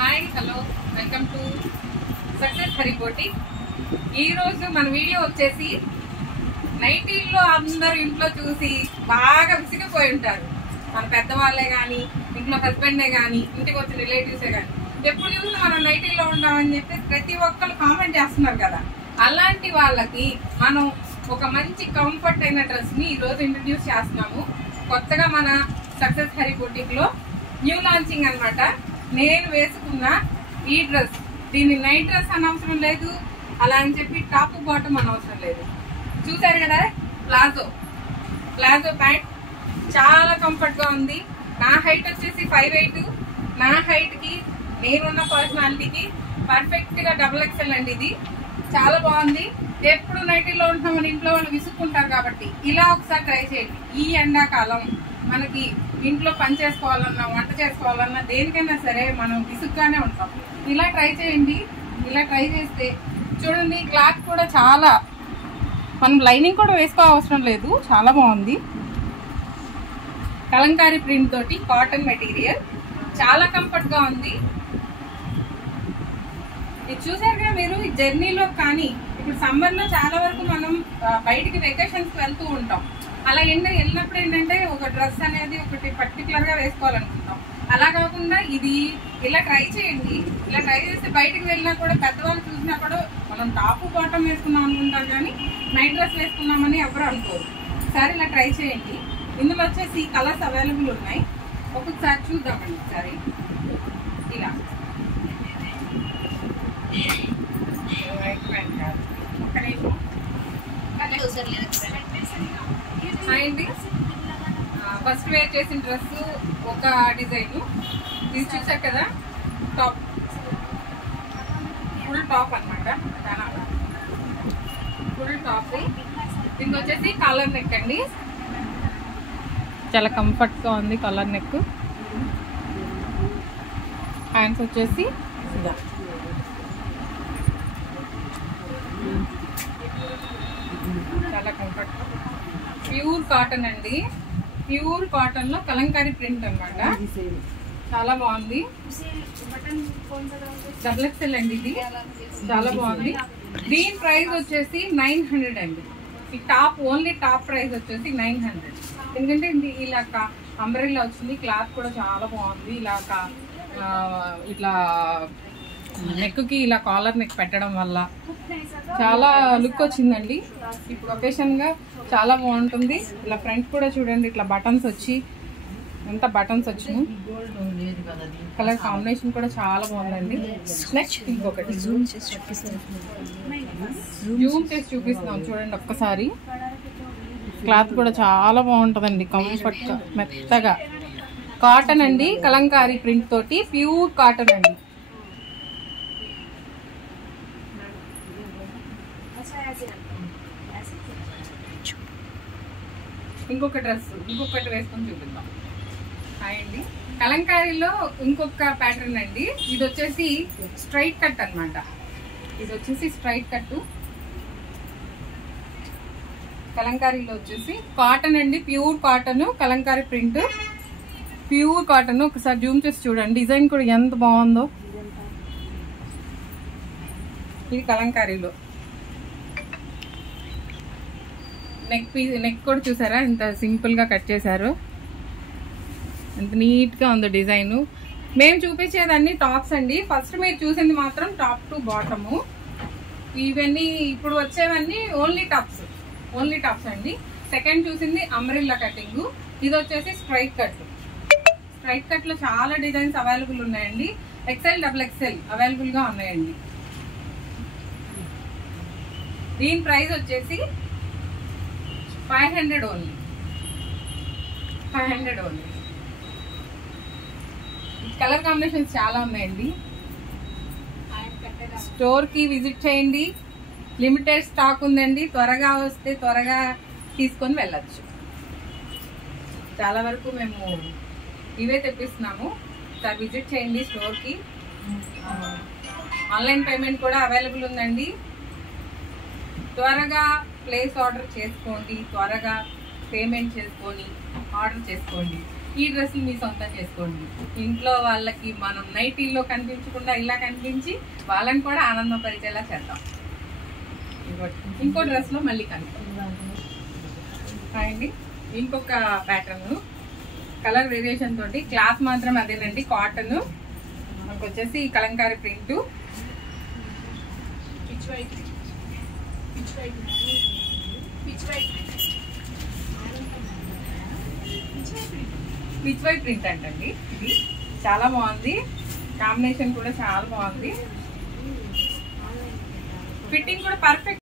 Hi hello welcome to success Haripoti. ఈరోజు మన video వచ్చేసి నైటీల్లో అందరూ ఇంట్లో చూసి బాగా విసిగిపోయి ఉంటారు. మన పెద్దవాళ్ళే కానీ, ఇంట్లో హస్బెండే కానీ, ఇంటికి వచ్చిన రిలేటివ్సే కానీ, ఎప్పుడు చూసినా మనం నైటీల్లో ఉంటామని చెప్పి ప్రతి ఒక్కరు కామెంట్ చేస్తున్నారు కదా. అలాంటి వాళ్ళకి మనం ఒక మంచి కంఫర్ట్ అయిన డ్రెస్ ని ఈరోజు ఇంట్రడ్యూస్ చేస్తున్నాము. కొత్తగా మన సక్సెస్ హరిపోటిక్ లో న్యూ లాంచింగ్ అన్నమాట. నేను వేసుకున్న ఈ డ్రెస్, దీన్ని నైట్ డ్రెస్ అని అవసరం లేదు, అలా అని చెప్పి టాప్ బాటమ్ అని అవసరం లేదు. చూసారు కదా, ప్లాజో ప్యాంట్ చాలా కంఫర్ట్ గా ఉంది. నా హైట్ వచ్చేసి 5'8". నా హైట్ కి, నేనున్న పర్సనాలిటీకి పర్ఫెక్ట్ గా XXL అండి. ఇది చాలా బాగుంది. ఎప్పుడు నైటీలో ఉంటామని ఇంట్లో వాళ్ళు విసుక్కుంటారు కాబట్టి ఇలా ఒకసారి ట్రై చేయండి. ఈ ఎండాకాలం మనకి ఇంట్లో పని చేసుకోవాలన్నా, వంట చేసుకోవాలన్నా, దేనికైనా సరే మనం విసుగ్గానే ఉంటాం. ఇలా ట్రై చేయండి. ఇలా ట్రై చేస్తే చూడండి, క్లాత్ కూడా చాలా, మనం లైనింగ్ కూడా వేసుకో అవసరం లేదు, చాలా బాగుంది. కలంకారీ ప్రింట్ తోటి కాటన్ మెటీరియల్, చాలా కంఫర్ట్ గా ఉంది. ఇది చూసారుగా మీరు, ఈ జర్నీలో కానీ ఇప్పుడు సమ్మర్ లో చాలా వరకు మనం బయటికి వెకేషన్స్ వెళ్తూ ఉంటాం. అలా వెళ్ళినప్పుడు ఏంటంటే ఒక డ్రెస్ అనేది ఒకటి పర్టికులర్ గా వేసుకోవాలనుకుంటాం. అలా కాకుండా ఇది ఇలా ట్రై చేయండి. ఇలా ట్రై చేస్తే బయటికి వెళ్ళినా కూడా పెద్దవాళ్ళు చూసినా కూడా మనం టాప్ బాటమ్ వేసుకున్నాం అనుకుంటారు, కానీ నైట్ డ్రెస్ వేసుకున్నామని ఎవరు అనుకోరు. ఒకసారి ఇలా ట్రై చేయండి. ఇందులో వచ్చేసి కలర్స్ అవైలబుల్ ఉన్నాయి. ఒక్కొక్కసారి చూద్దామండి. ఒకసారి ఇలా అండి. ఫస్ట్ వేర్ చేసిన డ్రెస్ ఒక డిజైన్, ఇది చూసారు కదా, టాప్, ఫుల్ టాప్ అనమాట. Full top. దీనికి వచ్చేసి కాలర్ నెక్ అండి, చాలా కంఫర్ట్ గా ఉంది. Collar neck. హ్యాండ్స్ వచ్చేసి చాలా కంఫర్ట్. ప్యూర్ కాటన్ అండి. ప్యూర్ కాటన్ లో కలంకారీ ప్రింట్ అన్నమాట. చాలా బాగుంది. XXL అండి. ఇది చాలా బాగుంది. దీని ప్రైస్ వచ్చేసి 900 అండి. ఈ టాప్, ఓన్లీ టాప్ ప్రైస్ వచ్చేసి 900. ఎందుకంటే ఇది ఇలా అంబ్రెల్లా వచ్చింది. క్లాత్ కూడా చాలా బాగుంది. ఇట్లా నెక్ కి ఇలా కాలర్ నెక్ పెట్టడం వల్ల చాలా లుక్ వచ్చిందండి. ఇప్పుడు ఒకేషన్ గా చాలా బాగుంటుంది. ఇలా ఫ్రంట్ కూడా చూడండి, ఇట్లా బటన్స్ వచ్చి, ఎంత బటన్స్ వచ్చినాయి. కలర్ కాంబినేషన్ కూడా చాలా బాగుందండి. నెక్స్ట్ ఇంకొకటి జూమ్ చేసి చూపిస్తున్నాం చూడండి ఒక్కసారి. క్లాత్ కూడా చాలా బాగుంటుందండి, కంఫర్ట్ గా, మెత్తగా. కాటన్ అండి, కలంకారీ ప్రింట్ తోటి ప్యూర్ కాటన్ అండి. ఇంకొక డ్రెస్, ఇంకొకటి వేసుకొని చూపిద్దాం. హాయ్ అండి. కలంకారీలో ఇంకొక ప్యాటర్న్ అండి. ఇది వచ్చేసి స్ట్రైట్ కట్ అన్నమాట. ఇది వచ్చేసి స్ట్రైట్ కట్. కలంకారీలో వచ్చేసి కాటన్ అండి, pure cotton, Kalamkari print, pure cotton. ఒకసారి జూమ్ చేసి చూడండి, డిజైన్ కూడా ఎంత బాగుందో. ఇది కలంకారీలో నెక్ కూడా చూసారా, ఎంత సింపుల్ గా కట్ చేశారు, ఎంత నీట్ గా ఉందో డిజైన్. మేము చూపించేదన్నీ టాప్స్ అండి. ఫస్ట్ మీరు చూసింది మాత్రం టాప్ టు బాటము. ఇవన్నీ ఇప్పుడు వచ్చేవన్నీ ఓన్లీ టాప్స్ అండి. సెకండ్ చూసింది అంబ్రెల్లా కటింగ్. ఇది వచ్చేసి స్ట్రైట్ కట్. స్ట్రైట్ కట్ లో చాలా డిజైన్స్ అవైలబుల్ ఉన్నాయండి. XL, XXL అవైలబుల్ గా ఉన్నాయండి. దీని ప్రైస్ వచ్చేసి 500 ఓన్లీ. 500 ఓన్లీ. కలర్ కాంబినేషన్స్ చాలా ఉన్నాయండి. స్టోర్ కి విజిట్ చేయండి. లిమిటెడ్ స్టాక్ ఉందండి. త్వరగా వస్తే త్వరగా తీసుకొని వెళ్ళచ్చు. చాలా వరకు మేము ఇవే తెప్పిస్తున్నాము. ఒకసారి విజిట్ చేయండి స్టోర్ కి. ఆన్లైన్ పేమెంట్ కూడా అవైలబుల్ ఉందండి. త్వరగా ప్లేస్ ఆర్డర్ చేసుకోండి, త్వరగా పేమెంట్ చేసుకొని ఆర్డర్ చేసుకోండి. ఈ డ్రెస్సులు మీ సొంతం చేసుకోండి. ఇంట్లో వాళ్ళకి మనం నైటీల్లో కనిపించకుండా ఇలా కనిపించి వాళ్ళని కూడా ఆనందపరిచేలా చేద్దాం. ఇంకో డ్రెస్ లో మళ్ళీ కనిపిస్తాం అండి. ఇంకొక ప్యాటర్న్ కలర్ వేరియేషన్ తోటి, క్లాత్ మాత్రం అదేనండి, కాటన్. మనకు వచ్చేసి Kalamkari print, pitch white print అంటండి. ఇది చాలా బాగుంది, కాంబినేషన్ కూడా చాలా బాగుంది, ఫిట్టింగ్ కూడా పర్ఫెక్ట్.